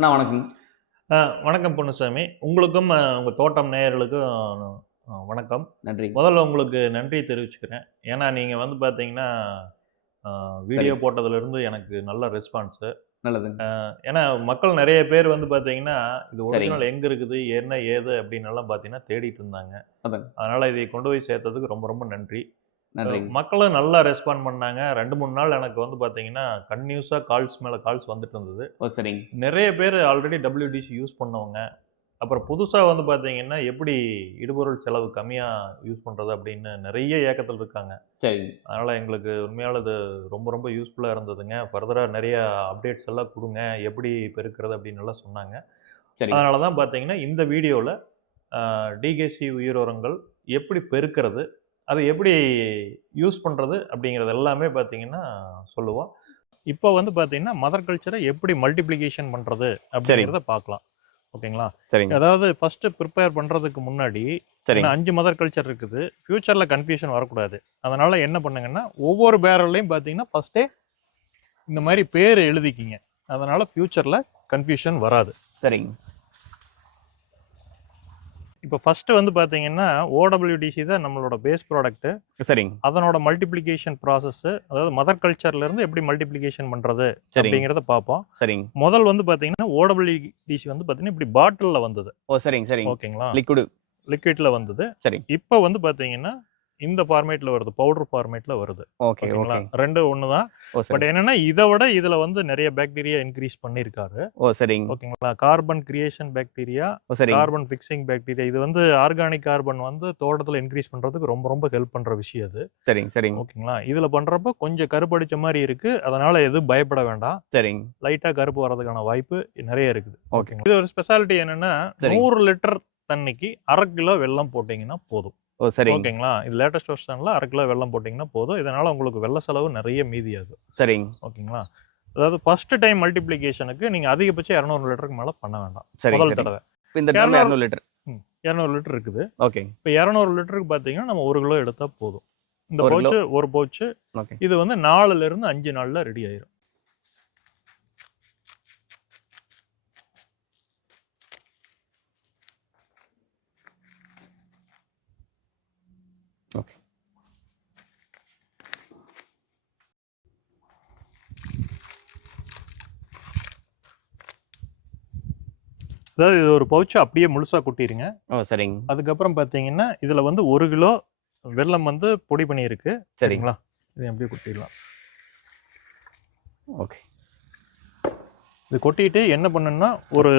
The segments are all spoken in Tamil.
அண்ணா வணக்கம். வணக்கம் பொன்னுசாமி. உங்களுக்கும் அஹ், உங்க தோட்டம் நேயர்களுக்கும் வணக்கம். நன்றி. முதல்ல உங்களுக்கு நன்றி தெரிவிச்சுக்கிறேன். ஏன்னா நீங்க வந்து பாத்தீங்கன்னா வீடியோ சரி. போட்டதுல இருந்து எனக்கு நல்ல ரெஸ்பான்ஸ். நல்லதுங்க. ஏன்னா மக்கள் நிறைய பேர் வந்து பாத்தீங்கன்னா இது. ஒரிஜினல் எங்க இருக்குது என்ன ஏது அப்படின்னு எல்லாம் பாத்தீங்கன்னா தேடிட்டு இருந்தாங்க. அதான். அதனால இதை கொண்டு போய் சேர்த்ததுக்கு ரொம்ப ரொம்ப நன்றி. மக்களும் நல்லா ரெஸ்பாண்ட் பண்ணாங்க. ரெண்டு மூணு நாள் எனக்கு வந்து பாத்தீங்கன்னா கன்யூஸா கால்ஸ் மேல கால்ஸ் வந்துட்டு இருந்தது. ஓ சரிங்க. நிறைய பேர் ஆல்ரெடி டபிள்யூடிசி யூஸ் பண்ணவங்க. அப்புறம் புதுசாக வந்து பார்த்தீங்கன்னா எப்படி இடுபொருள் செலவு கம்மியாக யூஸ் பண்ணுறது அப்படின்னு நிறைய ஏக்கத்தில் இருக்காங்க. சரிங்க. அதனால் எங்களுக்கு உண்மையால இது ரொம்ப ரொம்ப யூஸ்ஃபுல்லாக இருந்ததுங்க. ஃபர்தராக நிறைய அப்டேட்ஸ் எல்லாம் கொடுங்க. எப்படி பெருக்கிறது அப்படின்னு எல்லாம் சொன்னாங்க. சரிங்க. அதனால தான் பார்த்தீங்கன்னா இந்த வீடியோவில் டிகேசி உயிரோரங்கள் எப்படி பெருக்கிறது அதை எப்படி யூஸ் பண்ணுறது அப்படிங்கிறது எல்லாமே பார்த்தீங்கன்னா சொல்லுவோம். இப்போ வந்து பார்த்தீங்கன்னா மதர் கல்ச்சரை எப்படி மல்டிப்ளிகேஷன் பண்ணுறது அப்படிங்கிறத பார்க்கலாம். ஓகேங்களா? சரிங்க. அதாவது ஃபர்ஸ்ட் ப்ரிப்பேர் பண்ணுறதுக்கு முன்னாடி அஞ்சு மதர் கல்ச்சர் இருக்குது. ஃப்யூச்சரில் கன்ஃபியூஷன் வரக்கூடாது. அதனால என்ன பண்ணுங்கன்னா ஒவ்வொரு பேரல்லையும் பார்த்தீங்கன்னா ஃபர்ஸ்டே இந்த மாதிரி பேர் எழுதிக்கிங்க. அதனால ஃப்யூச்சரில் கன்ஃபியூஷன் வராது. சரிங்க. இப்போ ஃபர்ஸ்ட் வந்து பார்த்தீங்கன்னா ஓடபிள்யூடிசி தான் நம்மளோட பேஸ் ப்ராடக்ட் சரிங்க. அதனோட மல்டிப்ளிகேஷன் ப்ராசஸ் அதாவது மதர் கல்ச்சர்ல இருந்து எப்படி மல்டிப்ளிகேஷன் பண்றது சரிங்க. அப்படிங்கிறத பார்ப்போம். சரிங்க. முதல் வந்து பார்த்தீங்கன்னா ஓடபிள்யூடிசி வந்து பார்த்தீங்கன்னா இப்படி பாட்டிலில் வந்தது. ஓ சரிங்க சரிங்க. ஓகேங்களா? லிக்விடு லிக்விட்ல வந்தது. சரிங்க இப்போ வந்து பாத்தீங்கன்னா இந்த ஃபார்மேட்ல வருது பவுடர் ஃபார்மேட்ல வருது. ஓகே ஓகேங்களா? ஓகே ரெண்டு ஒன்று தான் பட் என்னன்னா இதை விட இதுல வந்து நிறைய பாக்டீரியா இன்க்ரீஸ் பண்ணியிருக்காரு. ஓ சரிங்க. ஓகேங்களா? Carbon creation bacteria carbon fixing bacteria இது வந்து ஆர்கானிக் கார்பன் வந்து தோட்டத்துல இன்க்ரீஸ் பண்றதுக்கு ரொம்ப ரொம்ப ஹெல்ப் பண்ற விஷயம் அது. சரிங்க சரிங்க. ஓகேங்களா? இதுல பண்றப்ப கொஞ்சம் கருப்படிச்ச மாதிரி இருக்கு. அதனால எதுவும் பயப்பட வேண்டாம். சரிங்க. லைட்டா கருப்பு வர்றதுக்கான வாய்ப்பு நிறைய இருக்குது. ஓகேங்களா? இது ஒரு ஸ்பெஷாலிட்டி என்னன்னா. நூறு லிட்டர் தண்ணிக்கு அரை கிலோ வெல்லம் போட்டீங்கன்னா போதும். ஓ சரிங்க. ஓகேங்களா? இது லேட்டஸ்ட் வெர்ஷனில் அரை கிலோ வெல்லம் போட்டிங்கன்னா போதும். இதனால உங்களுக்கு வெள்ள செலவு நிறைய மீதியாகும் சரிங்க. ஓகேங்களா? அதாவது ஃபர்ஸ்ட் டைம் மல்டிப்ளிகேஷனுக்கு நீங்கள் அதிகபட்சம் இரநூறு லிட்டருக்கு மேலே பண்ண வேண்டாம். சரிங்க முதல் தடவை. இந்த இரநூறு- லிட்டர். இரநூறு லிட்டர் இருக்குது. ஓகே இப்போ இரநூறு லிட்டருக்கு பார்த்தீங்கன்னா நம்ம ஒரு கிலோ எடுத்தால் போதும். இந்த? பவுச்சு ஒரு பவுச்சு இது வந்து நாலுல இருந்து அஞ்சு நாளில் ரெடி ஆயிரும். ஓகே அதாவது இது ஒரு பவுச்சு அப்படியே முழுசாக கொட்டிடுங்க ஓ சரிங்க. அதுக்கப்புறம் பார்த்தீங்கன்னா இதில் வந்து ஒரு கிலோ வெல்லம் வந்து பொடி பண்ணியிருக்கு. சரிங்க. சரிங்களா? இது அப்படியே கொட்டிடலாம். ஓகே. இது கொட்டிட்டு என்ன பண்ணணும்னா ஒரு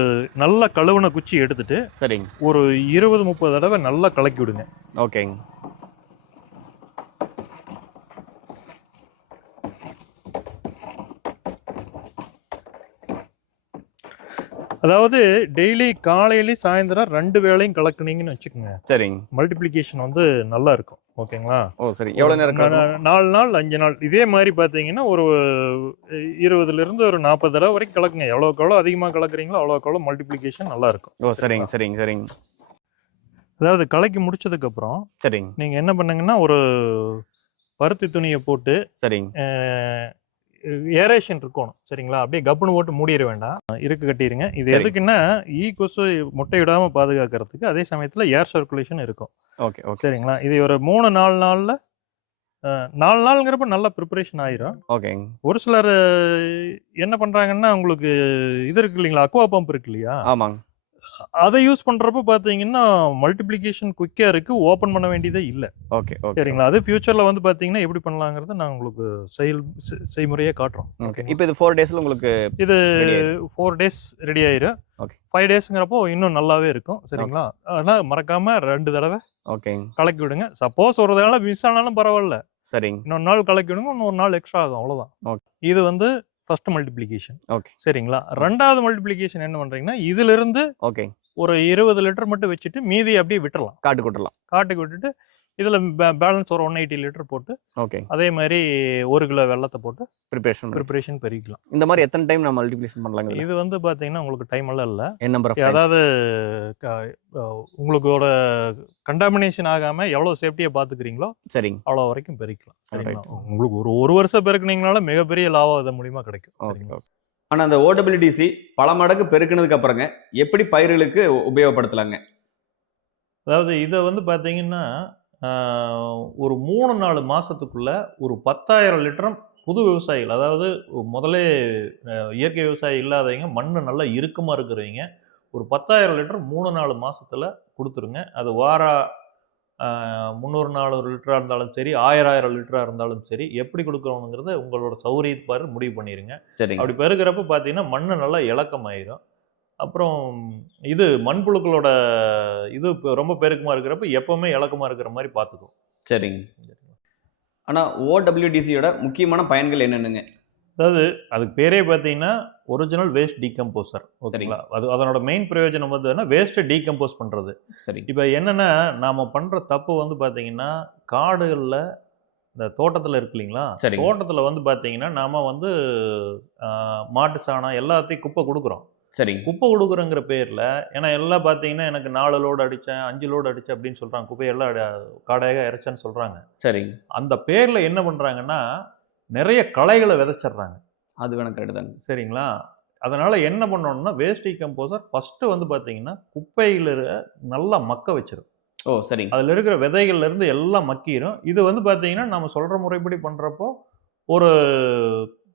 நல்ல கழுவுன குச்சி எடுத்துட்டு சரிங்க. ஒரு இருபது முப்பது தடவை நல்லா கலக்கி விடுங்க. ஓகேங்க. அதாவது டெய்லி காலையிலயும் சாயந்தரம் ரெண்டு வேளையும் கலக்குனீங்கன்னு வச்சுக்கோங்க. சரிங்க. மல்டிப்ளிகேஷன் வந்து நல்லா இருக்கும். ஓகேங்களா? ஓ சரி. எவ்வளோ நேரம் நாலு நாள் அஞ்சு நாள். இதே மாதிரி பார்த்தீங்கன்னா ஒரு இருபதுல இருந்து ஒரு நாற்பது தடவை வரைக்கும் கலக்குங்க. எவ்வளோக்கு எவ்வளோ அதிகமாக கலக்குறீங்களோ அவ்வளோக்கு எவ்வளோ மல்டிப்ளிகேஷன் நல்லா இருக்கும். ஓ சரிங்க சரிங்க சரிங்க. அதாவது கலக்கி முடிச்சதுக்கு அப்புறம் சரிங்க. நீங்க என்ன பண்ணுங்கன்னா ஒரு பருத்தி துணியை போட்டு சரிங்க. ஏரேஷன் இருக்கணும் சரிங்களா? அப்படியே கப்புன்னு போட்டு மூடிட வேண்டாம். இருக்கு கட்டிடுங்க. இது. எதுக்குன்னா ஈ கொசு முட்டையிடாம பாதுகாக்கிறதுக்கு அதே சமயத்துல ஏர் சர்க்குலேஷன் இருக்கும். Okay okay. சரிங்களா? இது ஒரு மூணு நாலு நாள்ல நாலு நாளுங்கிறப்ப நல்ல ப்ரிப்பரேஷன் ஆயிரும். ஓகேங்க. ஒரு சிலர் என்ன பண்றாங்கன்னா உங்களுக்கு இது இருக்கு இல்லைங்களா? அக்வா பம்ப் இருக்கு இல்லையா? ஆமாங்க. அதை யூஸ் பண்றப்ப பாத்தீங்கன்னா மல்டிப்ளிகேஷன் குயிக்கா இருக்கு ஓபன் பண்ண வேண்டியதே இல்லை. Okay okay. சரிங்களா? அது ஃபியூச்சர்ல வந்து பாத்தீங்கன்னா எப்படி பண்ணலாங்கிறத நான் உங்களுக்கு செயல் செ- செய்முறையே காட்டுறோம். ஓகே. இப்போ இது ஃபோர் டேஸ்ல உங்களுக்கு இது ஃபோர் டேஸ் ரெடி ஆயிரும் Okay. ஃபைவ் டேஸ்ங்கிறப்போ இன்னும் நல்லாவே இருக்கும். சரிங்களா? ஆனா மறக்காம ரெண்டு தடவை ஓகேங்க கலக்கி விடுங்க. சப்போஸ் ஒரு தடவை மிஸ் ஆனாலும் பரவாயில்ல. சரிங்க. இன்னொரு நாள் கலக்கி விடுங்க இன்னொரு நாள் எக்ஸ்ட்ரா ஆகும் அவ்வளவுதான். Okay. இது வந்து ஃபர்ஸ்ட் மல்டிப்ளிகேஷன் ஓகே சரிங்களா? ரெண்டாவது மல்டிப்ளிகேஷன் என்ன பண்றீங்கன்னா இதுல இருந்து ஓகே ஒரு இருபது லிட்டர் மட்டும் வச்சுட்டு மீதி அப்படியே விட்டுறலாம். காட்டு கொட்டலாம் காட்டுக்கு விட்டுட்டு இதுல பேலன்ஸ் ஒரு ஒன் எயிட்டி லிட்டர் போட்டு ஓகே அதே மாதிரி ஒரு கிலோ வெள்ளத்தை போட்டு ப்ரிப்பரேஷன் ப்ரிப்பரேஷன் பெருக்கலாம் இந்த மாதிரி எத்தனை டைம் நான் மல்டிப்ளிகேஷன் பண்ணலாங்க இது வந்து பாத்தீங்கன்னா உங்களுக்கு டைம் எல்லாம் இல்லை. என் நம்பர் அதாவது உங்களுக்கோட கண்டாமினேஷன் ஆகாம எவ்வளவு சேஃப்டியா பாத்துக்கிறீங்களோ சரிங்க. அவ்வளவு வரைக்கும் பெருக்கலாம் சரிங்களா. உங்களுக்கு ஒரு ஒரு வருஷம் பெருக்குனீங்கனால மிகப்பெரிய லாபம் இது மூலியமா கிடைக்கும். சரிங்களா? ஓகே ஆனா அந்த ஓடபிள்யூடிசி பல மடங்கு பெருக்கினதுக்கு அப்புறங்க எப்படி பயிர்களுக்கு உபயோகப்படுத்தலாங்க? அதாவது இதை வந்து பார்த்தீங்கன்னா ஒரு மூணு நாலு மாதத்துக்குள்ள ஒரு பத்தாயிரம் லிட்டர் புது விவசாயிகள் அதாவது முதலே இயற்கை விவசாயி இல்லாதவங்க மண் நல்லா இறுக்கமாக இருக்கிறவங்க ஒரு பத்தாயிரம் லிட்டர் மூணு நாலு மாசத்துல கொடுத்துருங்க. அது வார முந்நூறு நானூறு லிட்டராக இருந்தாலும் சரி ஆயிரம் ஆயிரம் லிட்டராக இருந்தாலும் சரி எப்படி கொடுக்குறோங்கிறத உங்களோட சௌரியப்பாரு முடிவு பண்ணிடுங்க சரிங்க. அப்படி பெருகிறப்ப பார்த்தீங்கன்னா மண் நல்லா இலக்கமாயிரும். அப்புறம் இது மண்புழுக்களோட இது இப்ப ரொம்ப பெருக்கமாக இருக்கிறப்ப எப்பவுமே இலக்கமாக இருக்கிற மாதிரி பார்த்துக்கும். சரிங்க. ஆனா ஓடபிள்யூடிசியோட முக்கியமான பயன்கள் என்னென்னங்க? அதாவது அதுக்கு பேரே பார்த்தீங்கன்னா ஒரிஜினல் வேஸ்ட் டீகம்போசர் ஓகேங்களா? அது அதனோட மெயின் பிரயோஜனம் வந்து வேஸ்ட்டை டீகம்போஸ் பண்ணுறது சரிங்க. இப்போ என்னென்னா நாம் பண்ணுற தப்பு வந்து பார்த்தீங்கன்னா காடுகளில் இந்த தோட்டத்தில் இருக்கு இல்லைங்களா? சரிங்க. தோட்டத்தில் வந்து பார்த்தீங்கன்னா நாம வந்து மாட்டு சாணம் எல்லாத்தையும் குப்பை கொடுக்குறோம். சரிங்க குப்பை கொடுக்குறங்கிற பேரில் ஏன்னா எல்லாம் பார்த்தீங்கன்னா எனக்கு நாலு லோடு அடித்தேன் அஞ்சு லோடு அடித்தேன் அப்படின்னு சொல்கிறாங்க குப்பையெல்லாம் காடையாக இறைச்சேன்னு சொல்கிறாங்க சரிங்க அந்த பேரில் என்ன பண்ணுறாங்கன்னா நிறைய களைகளை விதைச்சிடுறாங்க. அது வேணா கரெக்ட் தாங்க. சரிங்களா? அதனால் என்ன பண்ணணும்னா வேஸ்ட் கம்போசர் ஃபஸ்ட்டு வந்து பார்த்தீங்கன்னா குப்பையில் நல்லா மக்க வச்சிரும். ஓ சரிங்க அதில் இருக்கிற விதைகள்ல இருந்து எல்லாம் மக்கிரும். இது வந்து பார்த்தீங்கன்னா நம்ம சொல்கிற முறைப்படி பண்ணுறப்போ ஒரு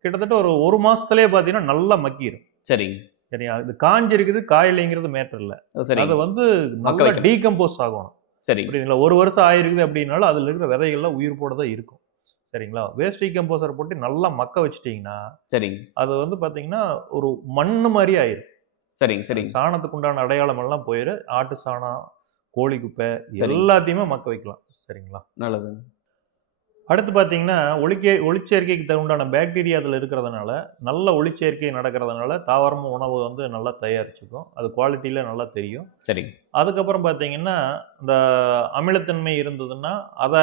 கிட்டத்தட்ட ஒரு ஒரு மாதத்துலேயே பார்த்தீங்கன்னா நல்லா மக்கிரும். சரிங்க சரியா இது காஞ்சிருக்குது காயிலைங்கிறது மேட்டர் இல்லை. ஓ அது வந்து நல்லா. டீகம்போஸ் ஆகணும். சரிங்க புரியுதுங்களா? ஒரு வருஷம் ஆயிருக்குது அப்படின்னாலும் அதில் இருக்கிற விதைகள்லாம் உயிர் போட தான் இருக்கும். சரிங்களா? வேஸ்ட் டீகம்போசர் போட்டு நல்லா மக்க வச்சிட்டிங்கன்னா சரிங்க. அது வந்து பார்த்தீங்கன்னா ஒரு மண் மாதிரி ஆயிரும். சரிங்க சரிங்க. சாணத்துக்கு உண்டான அடையாளம் எல்லாம் போயிரு. ஆட்டு சாணம் கோழி குப்பை. எல்லாத்தையுமே மக்க வைக்கலாம். சரிங்களா? நல்லது அடுத்து பார்த்தீங்கன்னா ஒளிக்கே ஒளிச்சேர்க்கைக்கு தகுண்டான பாக்டீரியா அதில் இருக்கிறதுனால நல்ல ஒளிச்சேர்க்கை நடக்கிறதுனால தாவரமும் உணவு வந்து நல்லா தயாரிச்சுக்கும். அது குவாலிட்டியில் நல்லா தெரியும். சரிங்க அதுக்கப்புறம் பார்த்தீங்கன்னா இந்த அமிலத்தன்மை இருந்ததுன்னா அதை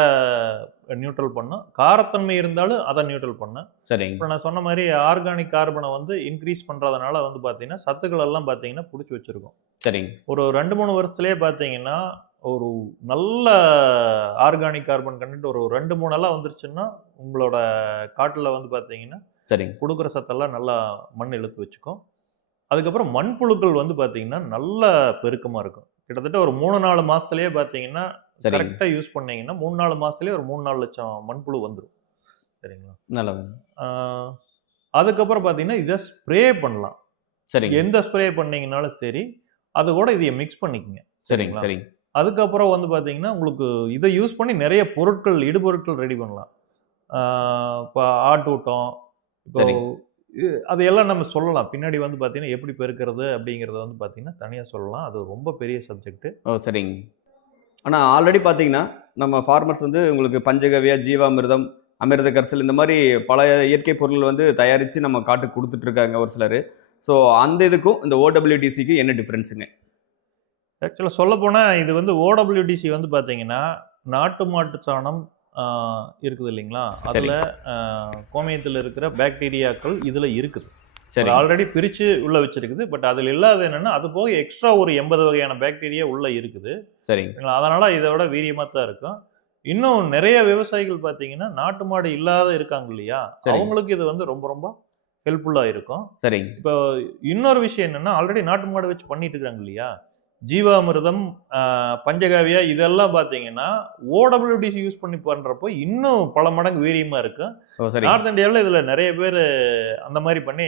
நியூட்ரல் பண்ணும். காரத்தன்மை இருந்தாலும் அதை நியூட்ரல் பண்ணும். சரிங்க இப்போ நான் சொன்ன மாதிரி ஆர்கானிக் கார்பனை வந்து இன்க்ரீஸ் பண்ணுறதுனால வந்து பார்த்தீங்கன்னா சத்துக்கள் எல்லாம் பார்த்தீங்கன்னா பிடிச்சி வச்சுருக்கோம். சரிங்க ஒரு ரெண்டு மூணு வருஷத்துலேயே பார்த்தீங்கன்னா ஒரு நல்ல ஆர்கானிக் கார்பன் கண்டென்ட் ஒரு ரெண்டு மூணு எல்லாம் வந்துருச்சுன்னா உங்களோட காட்டில் வந்து பார்த்தீங்கன்னா சரிங்க. கொடுக்குற சத்தெல்லாம் நல்லா மண் இழுத்து வச்சுக்கும். அதுக்கப்புறம் மண்புழுக்கள் வந்து பார்த்தீங்கன்னா நல்ல பெருக்கமாக இருக்கும். கிட்டத்தட்ட ஒரு மூணு நாலு மாதத்துலேயே பார்த்தீங்கன்னா கரெக்டாக யூஸ் பண்ணீங்கன்னா மூணு நாலு மாதத்துலேயே ஒரு மூணு நாலு லட்சம் மண்புழு வந்துடும் சரிங்களா? நல்லது அதுக்கப்புறம் பார்த்தீங்கன்னா இதை ஸ்ப்ரே பண்ணலாம். சரிங்க. எந்த ஸ்ப்ரே பண்ணீங்கனாலும் சரி அது கூட இதை மிக்ஸ் பண்ணிக்கங்க. சரிங்க சரிங்க. அதுக்கப்புறம் வந்து பார்த்தீங்கன்னா உங்களுக்கு இதை யூஸ் பண்ணி நிறைய பொருட்கள் இடுபொருட்கள் ரெடி பண்ணலாம். இப்போ ஆட்டூட்டம் இப்போ அது எல்லாம் நம்ம சொல்லலாம். பின்னாடி வந்து பார்த்தீங்கன்னா எப்படி பெருக்கிறது அப்படிங்கிறத வந்து பார்த்தீங்கன்னா தனியாக சொல்லலாம். அது ரொம்ப பெரிய சப்ஜெக்ட் ஓ சரிங்க. ஆனால் ஆல்ரெடி பார்த்தீங்கன்னா நம்ம ஃபார்மர்ஸ் வந்து உங்களுக்கு பஞ்சகவியா ஜீவாமிர்தம் அமிர்த கரிசல் இந்த மாதிரி பல இயற்கை பொருள் வந்து தயாரித்து நம்ம காட்டுக்கு கொடுத்துட்டு இருக்காங்க ஒரு சிலர். ஸோ அந்த இதுக்கும் இந்த ஓடபிள்யூடிசிக்கு என்ன டிஃப்ரென்ஸுங்க ஆக்சுவலாக சொல்லப்போனால் இது வந்து ஓடபிள்யூடிசி வந்து பார்த்தீங்கன்னா நாட்டு மாட்டு சாணம் இருக்குது இல்லைங்களா? அதில் கோமியத்தில் இருக்கிற பாக்டீரியாக்கள் இதில் இருக்குது. சரி. ஆல்ரெடி பிரித்து உள்ளே வச்சிருக்குது. பட் அதில் இல்லாத என்னென்னா அது போக எக்ஸ்ட்ரா ஒரு எண்பது வகையான பாக்டீரியா உள்ளே இருக்குது. சரிங்க. சரிங்களா அதனால் இதை விட வீரியமாக தான் இருக்கும். இன்னும் நிறைய விவசாயிகள் பார்த்தீங்கன்னா நாட்டு மாடு இல்லாத இருக்காங்க இல்லையா. அவங்களுக்கு இது வந்து ரொம்ப ரொம்ப ஹெல்ப்ஃபுல்லாக இருக்கும். சரிங்க. இப்போ இன்னொரு விஷயம் என்னன்னா ஆல்ரெடி நாட்டு மாடு வச்சு பண்ணிட்டு இருக்காங்க இல்லையா? ஜீவாமிர்தம் பஞ்சகாவியா இதெல்லாம் பார்த்தீங்கன்னா ஓடபிள்யூடிசி யூஸ் பண்ணி பண்றப்போ இன்னும் பல மடங்கு வீரியமா இருக்கு. ஓ சரிங்க. நார்த் இந்தியாவில் இதுல நிறைய பேர் அந்த மாதிரி பண்ணி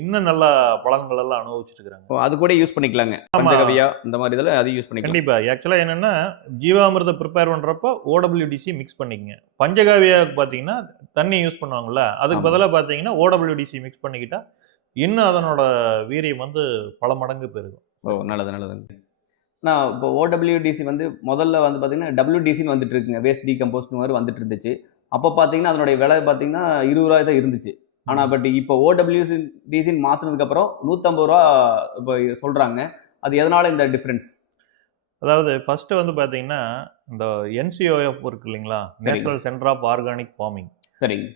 இன்னும் நல்லா பலன்கள் எல்லாம் ஓ அது கூட யூஸ் பண்ணிக்கலாங்க. பஞ்சகவியா இந்த மாதிரி இதில் அது யூஸ் பண்ணிக்கலாம். கண்டிப்பா. ஆக்சுவலா என்னன்னா ஜீவாமிர்தம் ப்ரிப்பேர் பண்றப்போ ஓடபிள்யூடிசி மிக்ஸ் பண்ணிக்கங்க. பஞ்சகாவியாவுக்கு பார்த்தீங்கன்னா தண்ணி யூஸ் பண்ணுவாங்கல்ல அதுக்கு. பதிலாக பார்த்தீங்கன்னா ஓடபிள்யூடிசி மிக்ஸ் பண்ணிக்கிட்டா இன்னும் அதனோட வீரியம் வந்து பல மடங்கு பெருகும். ஓ நல்லது நல்லதுங்க. நான் இப்போ ஓடபிள்யூடிசி வந்து முதல்ல வந்து பார்த்தீங்கன்னா டபிள்யூடிசின்னு வந்துட்டு இருக்குங்க. வேஸ்ட் டீகம்போஸ்ட் மாதிரி வந்துட்டு இருந்துச்சு. அப்போ பார்த்தீங்கன்னா அதனுடைய விலை பார்த்தீங்கன்னா இருபது ரூபாய் தான் இருந்துச்சு. ஆனால் பட் இப்போ ஓடபிள்யூசி டிசின்னு மாற்றினதுக்கப்புறம் நூற்றம்பது ரூபா இப்போ சொல்கிறாங்க அது எதனால இந்த டிஃப்ரென்ஸ் அதாவது ஃபர்ஸ்ட் வந்து பாத்தீங்கன்னா இந்த என்சிஓஎஃப் இருக்கு இல்லைங்களா. National centre of organic farming சரிங்க.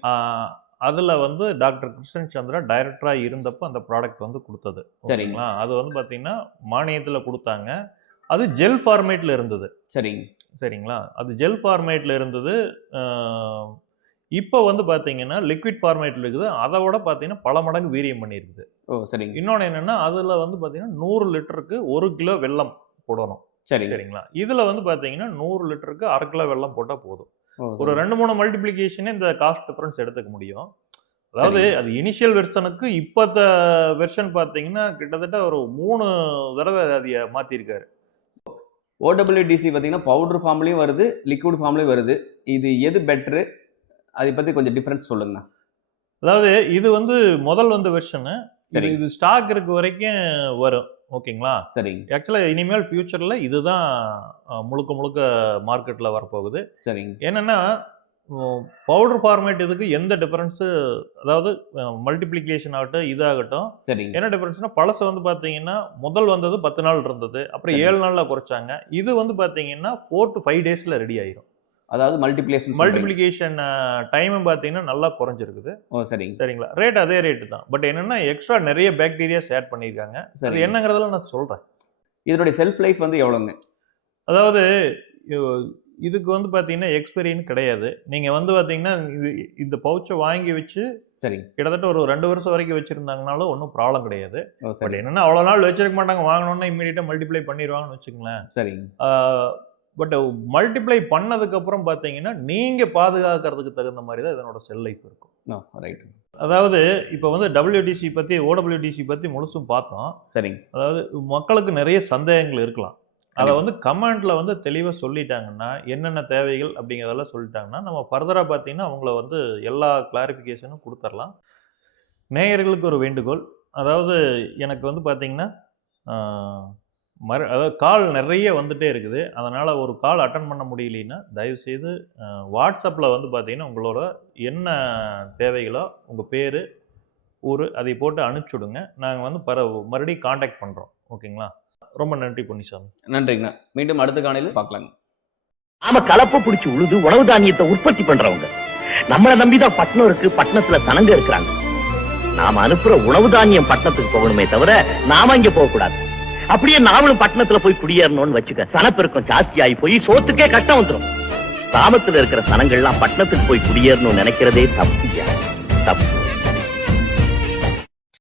அதில் வந்து டாக்டர் கிருஷ்ணன் சந்திரா டைரக்டராக இருந்தப்போ அந்த ப்ராடக்ட் வந்து கொடுத்தது. சரிங்க. சரிங்களா அது வந்து பார்த்தீங்கன்னா மானியத்தில் கொடுத்தாங்க. அது ஜெல் ஃபார்மேட்டில் இருந்தது. சரிங்க. சரிங்களா? அது ஜெல் ஃபார்மேட்டில் இருந்தது. இப்போ வந்து பார்த்தீங்கன்னா லிக்விட் ஃபார்மேட்டில் இருக்குது. அதை விட பார்த்தீங்கன்னா பல மடங்கு வீரியம் பண்ணியிருக்குது. ஓ சரிங்க. இன்னொன்று என்னென்னா அதில் வந்து பார்த்தீங்கன்னா நூறு லிட்டருக்கு ஒரு கிலோ வெல்லம் போடணும். சரிங்க. சரிங்களா? இதில் வந்து பார்த்தீங்கன்னா நூறு லிட்டருக்கு அரை கிலோ வெல்லம் போட்டால் போதும். ஒரு. ரெண்டு மூணு மல்டிப்ளிகேஷனே இந்த காஸ்ட் டிஃபரன்ஸ் எடுத்துக்க முடியும். அதாவது. அது இனிஷியல் வெர்ஷனுக்கு இப்போத்த வெர்ஷன் பார்த்தீங்கன்னா கிட்டத்தட்ட ஒரு மூணு தடவை அதை மாற்றிருக்காரு ஓடபிள்யூடிசி பார்த்தீங்கன்னா பவுடர் ஃபார்ம்லேயும் வருது லிக்விட் ஃபார்ம்லேயும் வருது. இது எது பெட்ரு அதை பற்றி கொஞ்சம் டிஃப்ரென்ஸ் சொல்லுங்கண்ணா. அதாவது இது வந்து முதல் வந்த வெர்ஷனு சரிங்க. இது ஸ்டாக் இருக்க வரைக்கும் வரும். ஓகேங்களா? சரிங்க. ஆக்சுவலாக இனிமேல் ஃபியூச்சரில் இதுதான் முழுக்க முழுக்க மார்க்கெட்டில் வரப்போகுது. சரிங்க. என்னென்னா பவுடர் ஃபார்மேட் இதுக்கு எந்த டிஃபரன்ஸு அதாவது மல்டிப்ளிகேஷன் ஆகட்டும் இதாகட்டும் சரிங்க. என்ன டிஃபரன்ஸ்னா பழசு வந்து பார்த்தீங்கன்னா முதல் வந்தது பத்து நாள் இருந்தது அப்புறம் சரி. ஏழு நாளில் குறைச்சாங்க. இது வந்து பார்த்தீங்கன்னா ஃபோர் டு ஃபைவ் டேஸில் ரெடி ஆயிரும். அதாவது மல்டிப்ளேஷன் மல்டிப்ளிகேஷன் டைமும் பார்த்தீங்கன்னா நல்லா குறைஞ்சிருக்குது. ஓ சரிங்க. சரிங்களா? ரேட் அதே ரேட்டு தான். பட் என்னன்னா எக்ஸ்ட்ரா நிறைய பாக்டீரியாஸ் ஆட் பண்ணியிருக்காங்க. சரி என்னங்கிறதெல்லாம் நான் சொல்கிறேன் இதனுடைய செல்ஃப் லைஃப் வந்து எவ்வளோங்க அதாவது இதுக்கு வந்து பார்த்தீங்கன்னா எக்ஸ்பெரின்னு கிடையாது. நீங்கள் வந்து பார்த்தீங்கன்னா இது இந்த பவுச்சை வாங்கி வச்சு சரிங்க. கிட்டத்தட்ட ஒரு ரெண்டு வருஷம் வரைக்கும் வச்சுருந்தாங்கனாலும் ஒன்றும் ப்ராப்ளம் கிடையாது. பட் சரி என்னன்னா அவ்வளோ நாள் வச்சிருக்க மாட்டாங்க. வாங்கணும்னா இமீடியட்டாக மல்டிப்ளை பண்ணிடுவாங்கன்னு வச்சுங்களேன் சரிங்க. பட் மல்டிப்ளை பண்ணதுக்கப்புறம் பார்த்தீங்கன்னா நீங்கள் பாதுகாக்கிறதுக்கு தகுந்த மாதிரி தான் இதனோட செல் லைஃப் இருக்கும். ரைட் அதாவது இப்போ வந்து டபிள்யூடிசி பற்றி ஓடபிள்யூடிசி பற்றி முழுசும் பார்த்தோம். சரிங்க. அதாவது மக்களுக்கு நிறைய சந்தேகங்கள் இருக்கலாம். அதை வந்து கமெண்ட்ல வந்து தெளிவாக சொல்லிட்டாங்கன்னா என்னென்ன தேவைகள் அப்படிங்கிறதெல்லாம் சொல்லிட்டாங்கன்னா நம்ம ஃபர்தராக பார்த்தீங்கன்னா அவங்கள வந்து எல்லா கிளாரிஃபிகேஷனும் கொடுத்துடலாம் நேயர்களுக்கு ஒரு வேண்டுகோள். அதாவது எனக்கு வந்து பார்த்தீங்கன்னா மறு அதாவது கால் நிறைய வந்துட்டே இருக்குது. அதனால் ஒரு கால் அட்டன் பண்ண முடியலன்னா தயவுசெய்து வாட்ஸ்அப்பில் வந்து பார்த்தீங்கன்னா உங்களோட என்ன தேவைகளோ உங்கள் பேர் ஊர் அதை போட்டு அனுப்பிச்சுடுங்க. நாங்கள் வந்து பர மறுபடியும் காண்டாக்ட் பண்ணுறோம் ஓகேங்களா? ரொம்ப நன்றி பொன்னிசாமி நன்றிங்கண்ணா மீண்டும் அடுத்த காலையில் பார்க்கலாங்க நாம கலப்பு பிடிச்சு உழுது உணவு தானியத்தை உற்பத்தி பண்றவங்க. நம்மள நம்பிதான் பட்டணம் இருக்கு பட்டணத்துல சனங்க இருக்கிறாங்க. நாம அனுப்புற உணவு தானியம் பட்டணத்துக்கு போகணுமே தவிர நாம இங்க போக கூடாது அப்படியே நாமளும் பட்டணத்துல போய் குடியேறணும்னு வச்சுக்க. சனப்பெருக்கம் ஜாஸ்தி ஆகி போய் சோத்துக்கே கஷ்டம் வந்துரும். கிராமத்துல இருக்கிற சனங்கள்லாம் பட்டணத்துக்கு போய் குடியேறணும்னு நினைக்கிறதே தப்பு. தப்பு.